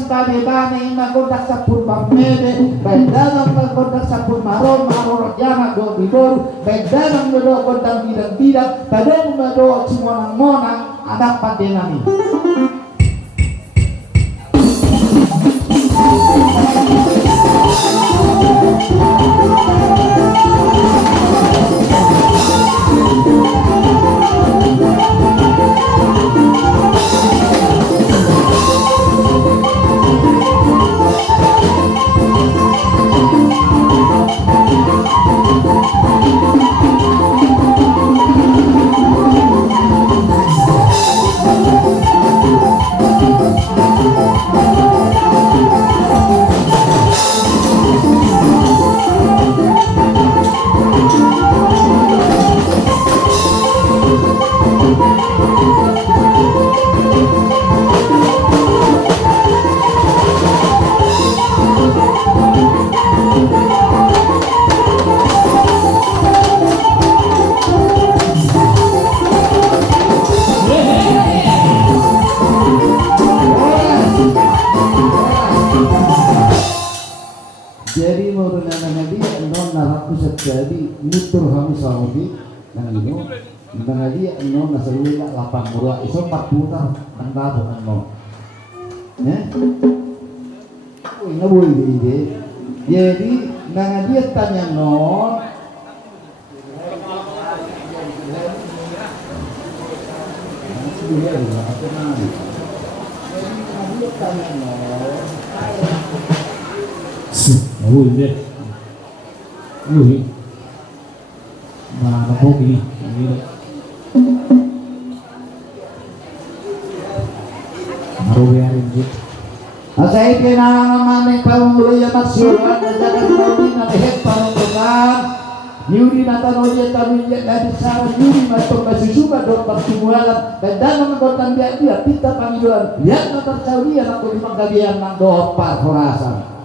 si babe bane magodak sapun pamede bedalang magodak sapun maron jama do bidoru bedalang do godang bidang padang do cimonang ada padenami. Jadi mau nana dia non naraku jadi mutur kami saudi nang ino nana dia non nasalula lapang murah iso 40 nang tahu non ya ini boleh ide jadi nana dia tanya non dia tanya non vui deh, vui, mà nó vô kỳ, như vậy, maruverin gitu. Asai kena namane kaum mulia masyarakat jaga kaum na hektar dengan Yuri natanoja tamuja dari sara Yuri matok masisuba dot pertumualan dan dalam mendotan dia kita panggilan yang tercaudia aku di panggabian nang dot par horasan.